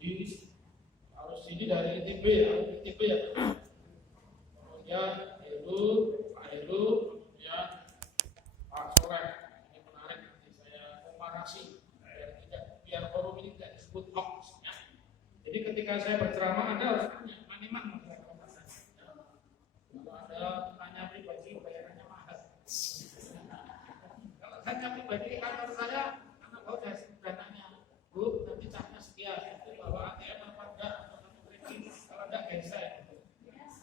harus ini dari ITB ya. Kemudian Pak Heru, kemudian Pak Sorek. Ini menarik, nanti saya komparasi biar forum ini tidak disebut hoax ya. Jadi ketika saya berceramah Anda harus tanya, maniman kalau ada tanya pribadi bayarannya mahal. Kalau tanya pribadi kantor saya, anak saya sudah nanya, Bu, nanti capnya sekian, bawa ATM apa enggak, atau kredit, kalau enggak geser.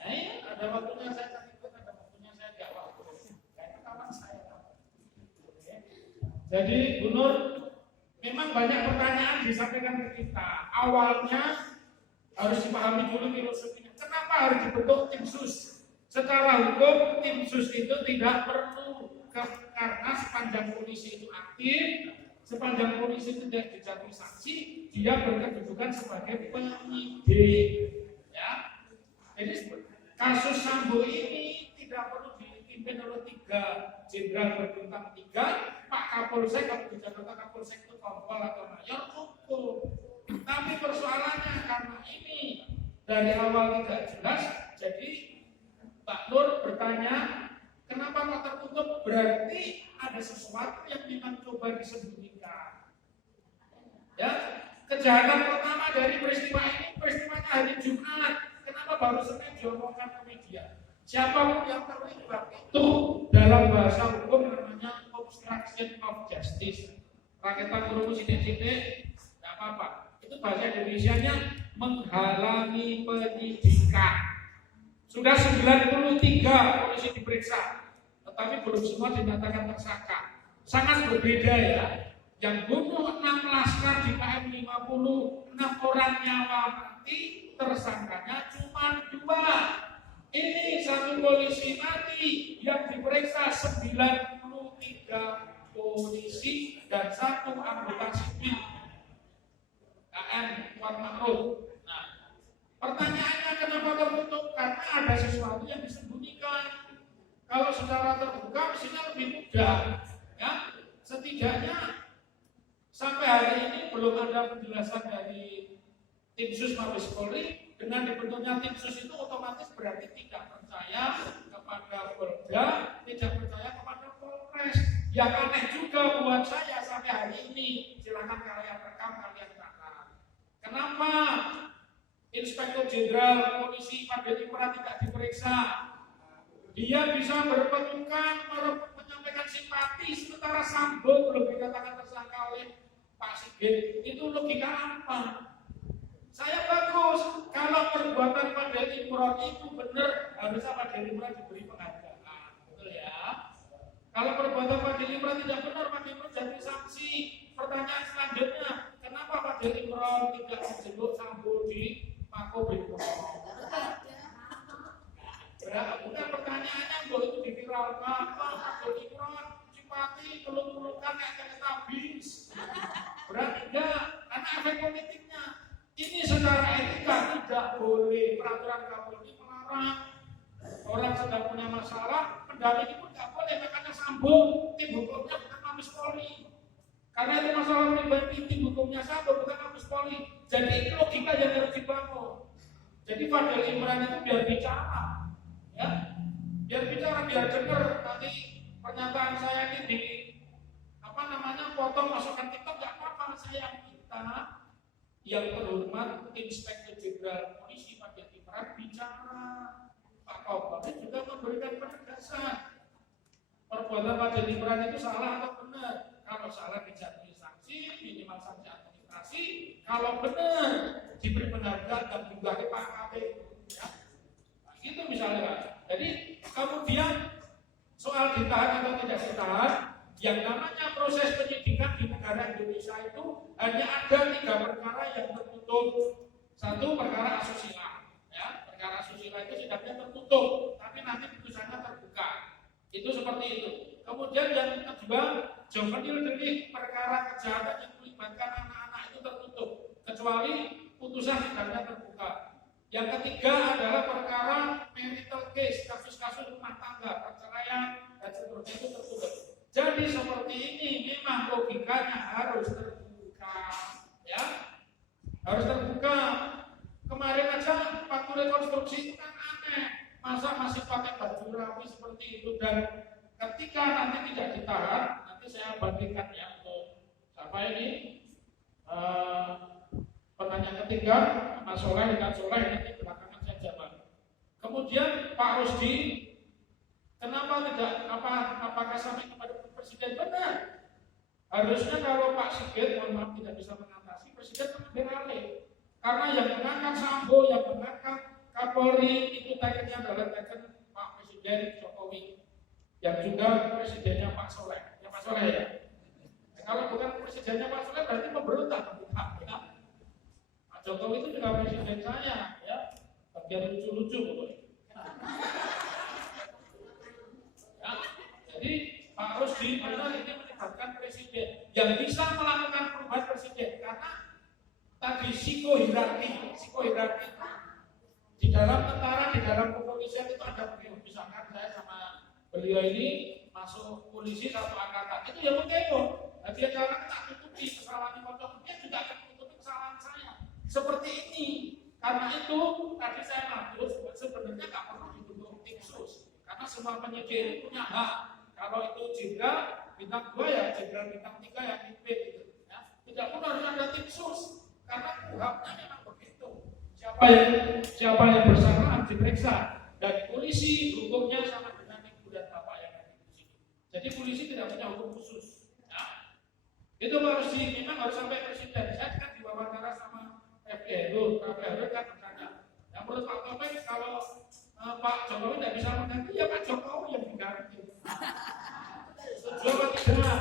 Nah ini ada waktunya saya kasih ikut, ada waktunya saya enggak waktu. Karena kawan saya. Jadi Bu Nur, memang banyak pertanyaan disampaikan ke kita. Awalnya harus dipahami dulu filosofinya. Kenapa harus dibentuk tim sus? Secara hukum tim sus itu tidak perlu karena sepanjang polisi itu aktif, sepanjang polisi itu tidak dijatuhi sanksi, dia berkedudukan sebagai penyidik. Ya. Jadi kasus Sambo ini tidak perlu dipimpin oleh 3 jenderal berbintang 3, Pak Kapolsek, kalau di Jakarta Kapolsek itu kompol atau mayor cukup. Tapi persoalannya karena ini dari awal tidak jelas, jadi Pak Nur bertanya, kenapa kok tertutup? Berarti ada sesuatu yang memang coba disembunyikan. Ya, kejahatan pertama dari peristiwa ini, peristiwanya hari Jumat. Kenapa baru Senin diomongkan ke media? Siapapun yang terlibat itu dalam bahasa hukum namanya obstruction of justice. Rakyat kurung sidik-sidik, tidak apa-apa. Itu bahasa Indonesianya menghalangi penyidikan. Sudah 93 polisi diperiksa, tetapi belum semua dinyatakan tersangka. Sangat berbeda ya. Yang bunuh 6 laskar di KM 50, 6 orang nyawa mati, tersangkanya cuma 2. Ini 1 polisi mati yang diperiksa 93 polisi dan 1 anggota sipil KM Kuat Makruf. Nah, pertanyaannya kenapa tertutup? Karena ada sesuatu yang disembunyikan. Kalau secara terbuka mestinya lebih mudah. Ya, setidaknya sampai hari ini belum ada penjelasan dari tim sus Mabes Polri. Dengan dibentuknya tim sus itu otomatis berarti tidak percaya kepada Polda, tidak percaya kepada Polres. Yang aneh juga buat saya sampai hari ini. Silakan kalian rekam, kalian catat. Kenapa Inspektur Jenderal Polisi Padeli Pura tidak diperiksa? Dia bisa berpelukan, menyampaikan simpati, sementara Sambo belum dikatakan tersangka oleh Pak Sigit. Itu logika apa? Saya bagus, kalau perbuatan Padeli Pura itu benar, harusnya Padeli Pura diberi penghargaan, betul ya? Kalau perbuatan Padeli Pura tidak benar, Padeli Pura jadi sanksi. Pertanyaan selanjutnya, kenapa Padeli Pura tidak menjemput Sambo di Mako Brimob? Bukan pertanyaannya bahwa itu diviralkan, Padeli Pura simpati, peluk-pelukan kayak habis. Berarti enggak, karena efek politiknya. Ini secara etika tidak boleh. Peraturan Kapolri melarang. Orang sedang punya masalah, pendampingi pun tidak boleh. Makanya Sambo, tim hukumnya bukan Mabes Polri. Karena itu masalah pribadi, tim hukumnya Sambo bukan Mabes Polri. Jadi ini logika yang harus dibangun. Jadi Fadel Imran itu biar bicara, ya, biar bicara, biar dengar. Nanti pernyataan saya ini di potong masukkan TikTok nggak apa-apa. Saya minta yang terhormat Inspektur Jenderal Polisi Padeli Imran bicara. Pak Kapolri juga memberikan penegasan. Perbuatan Padeli Imran itu salah atau benar? Kalau salah dijatuhi sanksi, minimal sanksi administrasi. Kalau benar diberi penghargaan dan juga Pak KPU. Ya. Nah, gitu misalnya. Jadi kemudian soal ditahan atau tidak ditahan, yang namanya proses penyidikan di negara Indonesia itu hanya ada 3 perkara yang tertutup. 1, perkara asusila. Ya, perkara asusila itu sidangnya tertutup, tapi nanti putusannya terbuka. Itu seperti itu. Kemudian yang kedua, juvenil delik, perkara kejahatan yang melibatkan anak-anak itu tertutup, kecuali putusan sidangnya terbuka. Yang ketiga adalah perkara marital case, kasus-kasus rumah tangga, perceraian dan seterusnya itu tertutup. Jadi seperti ini memang logikanya harus terbuka, ya, harus terbuka. rekonstruksi itu kan aneh. Masa masih pakai baju rapi seperti itu, dan ketika nanti tidak ditahan, nanti saya bandingkan ya untuk siapa ini penanya ketiga, Mas Soleh dan Soleh, nanti belakangan saya jawab. Kemudian Pak Rusdi, kenapa tidak? Apakah sampai kepada Presiden? Benar. Harusnya kalau Pak Sigit, mohon maaf, tidak bisa mengatasi, Presiden mengambil alih. Karena yang mengangkat Sambo, yang mengangkat Kapolri itu tekennya adalah teken Pak Presiden Jokowi, yang juga presidennya Pak Soleh. Ya Pak Soleh ya. Nah, kalau bukan presidennya Pak Soleh berarti pemberontak. Ya. Pak Jokowi itu juga presiden saya, ya. Bagian lucu-lucu pokoknya. Ya. Jadi Pak Rusdi benar ini melibatkan presiden yang bisa melakukan perubahan presiden, karena tadi psikohierarki di dalam tentara, di dalam kepolisian itu ada begitu. Misalkan saya sama beliau ini masuk polisi satu angkatan, itu ya begitu. Nah, dia jangan tak tutupi kesalahan kocok, dia juga akan tutupi kesalahan saya. Seperti ini. Karena itu tadi saya maksud sebenarnya nggak perlu dibentuk tim sus, karena semua penyidik punya hak. Kalau itu jenderal bintang 2 ya jenderal bintang 3 yang mimpin gitu. Ya. Tidak perlu harus ada tim sus, karena kuhapnya memang begitu. Siapa yang bersalah harus diperiksa. Dan polisi hukumnya sama dengan ibu dan bapak yang ada di sini. Jadi polisi tidak punya hukum khusus. Ya. Itu memang harus sampai presiden. Saya kan diwawancara sama FPHU kan bertanya. Yang menurut Pak Topeng kalau Pak Jokowi tidak bisa mengganti, ya Pak Jokowi yang diganti. Setuju apa tidak?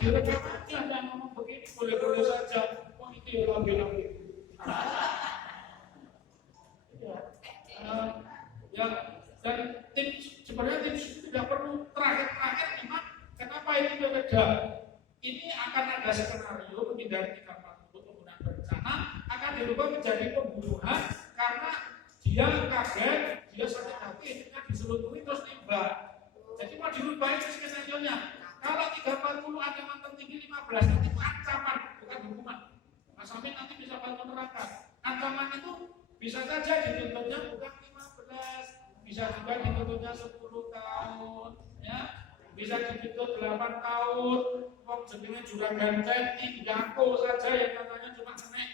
Direkam aja yang ngomong begini, boleh-boleh saja. Oh itu ya lagi-lagi. Ya, dan tim sebenarnya tim tidak perlu terakhir memang kenapa ini berbeda. Ini akan ada skenario menghindari 340 pembunuhan berencana akan dirubah menjadi pembunuhan karena dia kaget, dia sakit hati, hidupnya diseluturi terus nembak. Jadi mau dirubah itu skenario-nya. Kalau 340 ancaman tertinggi 15 nanti itu ancaman bukan hukuman. Mas Amin nanti bisa bantu neraka. Ancaman itu bisa saja dituntutnya bukan 15, bisa juga dituntutnya 10 tahun, ya. Bisa dituntut 8 tahun. Wong jenenge juragan ceti jangko saja yang katanya cuma kena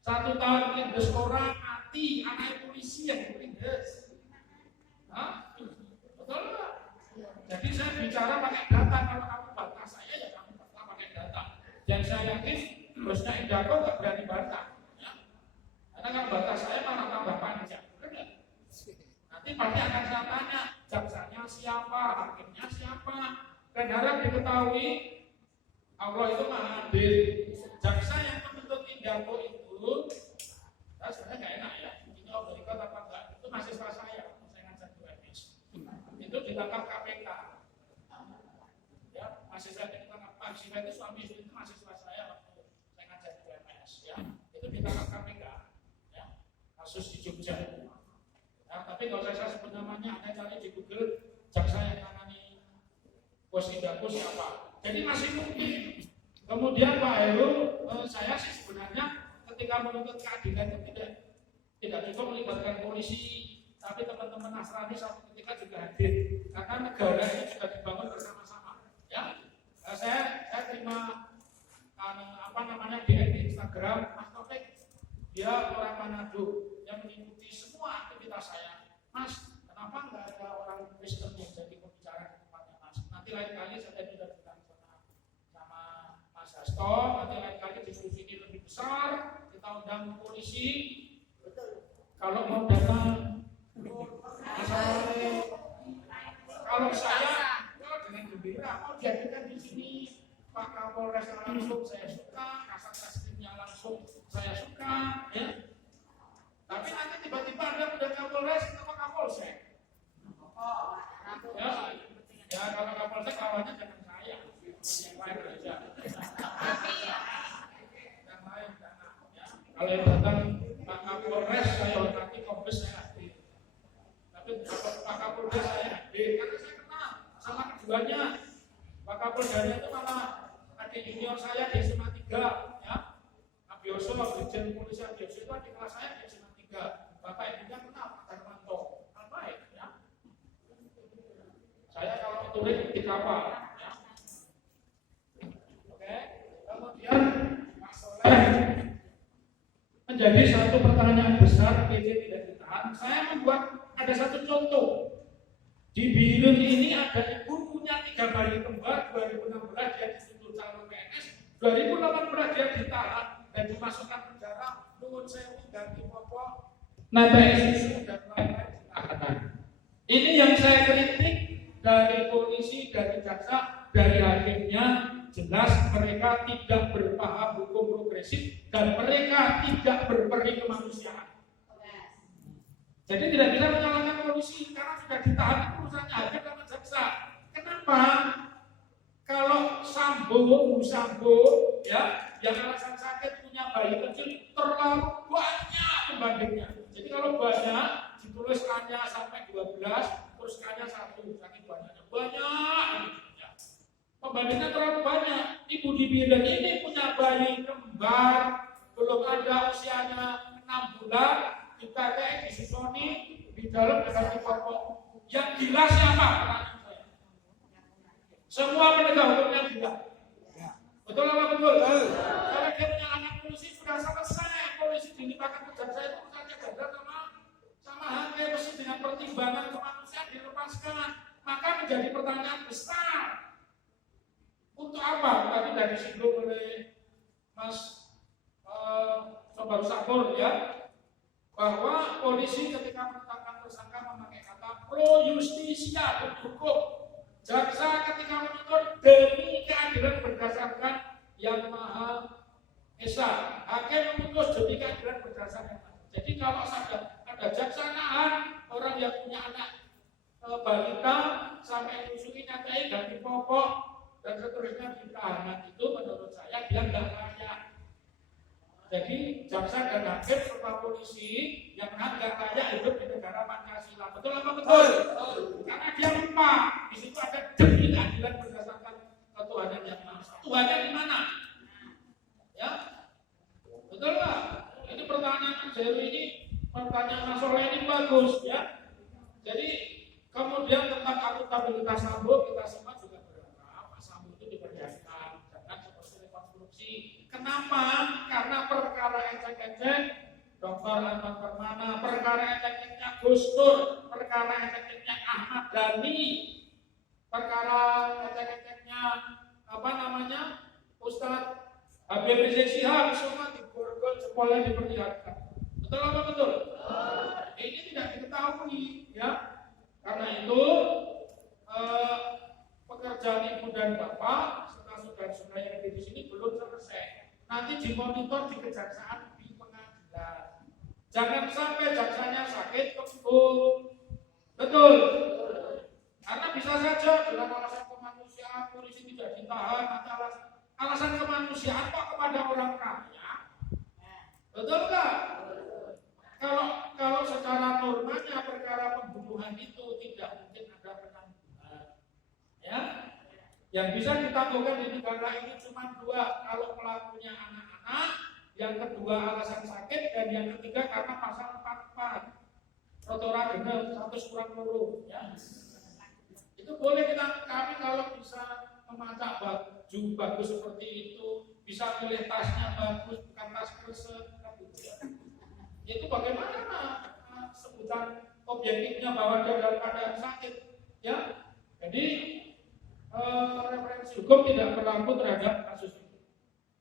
1 tahun lindes orang mati, anak polisi yang lindes. Hah? Betul enggak? Jadi saya bicara pakai data, kalau kamu bantah saya ya kamu bantah pakai data. Dan saya yakin bosnya Indako nggak berani bantah. Ya. Karena kalau bantah saya malah tambah panjang. Benar? Nanti pasti akan saya tanya, jaksanya siapa, hakimnya siapa. Dan harap diketahui Allah itu maha adil. Jaksa yang menuntut Indako itu, saya sebenarnya nggak enak ya. Ini obligat apa enggak? Itu mahasiswa saya ngajar di UMS. Itu ditangkap KPK. Ya, mahasiswa itu ditangkap. Mahasiswa itu suami istri itu mahasiswa saya waktu saya ngajar di UMS. Ya, itu ditangkap KPK. Ya, kasus di Jogja. Ya, tapi nggak usah saya sebut namanya, Anda cari di Google jaksa yang nangani Bos Indako siapa. Jadi masih mungkin. Kemudian Pak Heru, saya sih sebenarnya ketika menuntut keadilan itu tidak cukup melibatkan polisi, tapi teman-teman Nasrani satu ketika juga hadir. Karena negara ini juga dibangun bersama-sama. Ya, saya terima di Instagram Mas Taufik, dia orang Manado yang mengikuti semua aktivitas saya. Mas, kenapa nggak ada orang Kristen yang jadi pembicara di tempatnya Mas? Nanti lain kali saya juga bilang sama Mas Hasto, nanti lain kali diskusi ini lebih besar, kita undang polisi. Kalau mau datang, kalau saya dengan gembira, mau dihadirkan di sini Pak Kapolres langsung saya suka, Kasat Reskrimnya langsung saya suka, ya. Tapi nanti tiba-tiba ada udah Kapolres atau Kapolsek. Ya kalau Kapolsek lawannya jangan saya, yang lain aja. Yang lain jangan. Ya. Kalau yang datang Pak Kapolres saya hormati, Kombes saya hadir. Tapi Pak Kapolres saya hadir karena saya kenal sama keduanya. Pak Kapolresnya itu malah adik junior saya di SMA 3, ya. Abioso, Brigjen Polisi Abioso itu adik kelas saya. kapal. Ya. Oke, kemudian Pak Soleh menjadi satu pertanyaan besar, PJ tidak ditahan. Saya membuat ada satu contoh. Di Birun ini ada ibu punya 3 bayi kembar, 2016 dia dituntut calon PNS, 2018 dia ditahan dan dimasukkan penjara, nuwun sewu ganti popok, nempel susu dan lain-lain ditahan. Ini yang saya kritik dari polisi, dari jaksa, dari hakimnya, jelas mereka tidak berpaham hukum progresif dan mereka tidak berperi kemanusiaan. Jadi tidak bisa menyalahkan polisi karena sudah ditahan itu urusannya hakim dan jaksa. Kenapa? Kalau Bu Sambo ya, yang alasan sakit punya bayi kecil terlalu banyak pembandingnya. Jadi kalau banyak ditulis K-nya sampai 12, terus K-nya 1, saking banyaknya banyak. Ya. Pembandingnya terlalu banyak. Ibu di Biren ini punya bayi kembar, belum ada usianya 6 bulan. Kita kayak disusoni di dalam negara pokok yang gila siapa? Semua penegak hukum yang gila. Betul apa betul? Kalau dia menyalahkan polisi sudah selesai, polisi dilimpahkan ke jaksa itu urusannya jaksa sama hakim mesti dengan pertimbangan kemanusiaan dilepaskan. Maka menjadi pertanyaan besar. Untuk apa? Tadi sudah disinggung oleh Mas Sobar Sakur ya. Bahwa polisi ketika menetapkan tersangka memakai kata pro justisia hukum, jaksa ketika menuntut demi keadilan berdasarkan yang maha esa, hakim memutus demi keadilan berdasarkan. Jadi kalau ada jaksa nahan orang yang punya anak balita sampai nyusui nyatai ganti pokok dan seterusnya ditahan, itu menurut saya dia nggak layak. Jadi jaksa dan hakim serta polisi yang nggak layak hidup di negara Pancasila. Betul apa betul? Karena dia lupa di situ ada demi keadilan berdasarkan ketuhanan yang maha esa. Tuhannya di mana? Ya, betul nggak? Ini pertanyaan Mas Heru ini, pertanyaan Mas Soleh ini bagus ya. Jadi kemudian tentang akuntabilitas Sambo kita semua juga berharap Pak Sambo itu diberdasarkan, jangan seperti rekonstruksi. Kenapa? Karena perkara ecek-ecek Dr. Anton Permana, perkara ecek-eceknya Gus Dur, perkara ecek-eceknya Ahmad Dhani, perkara ecek-eceknya Ustadz Habib Rizik Syihab, semua diborgol sekolah diperlihatkan. Betul apa betul? Ini tidak diketahui ya. Karena itu pekerjaan ibu dan bapak serta saudara-saudara yang ada di sini belum selesai. Nanti dimonitor di kejaksaan di pengadilan. Jangan sampai jaksanya sakit kebun. Betul. Karena bisa saja dengan alasan kemanusiaan polisi tidak ditahan, nanti alasan kemanusiaan kok kepada orang kaya. Betul nggak? Kalau secara normalnya perkara pembunuhan itu tidak mungkin ada penangguhan. Ya, yang bisa ditangguhkan di negara ini cuma 2, kalau pelakunya anak-anak, yang kedua alasan sakit, dan yang ketiga karena pasal 44 Rotora Genel 1/2 ya. Itu boleh kami kalau bisa memasak baju bagus seperti itu, bisa milih tasnya bagus, bukan tas kresek. Itu bagaimana sebutan objektifnya bahwa dia dalam keadaan sakit, ya? Jadi referensi hukum tidak berlaku terhadap kasus ini.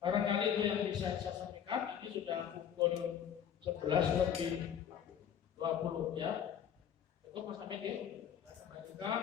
Barangkali itu yang bisa saya sampaikan. Ini sudah pukul 11:20 ya. Cukup Mas Amin ya. Kembalikan.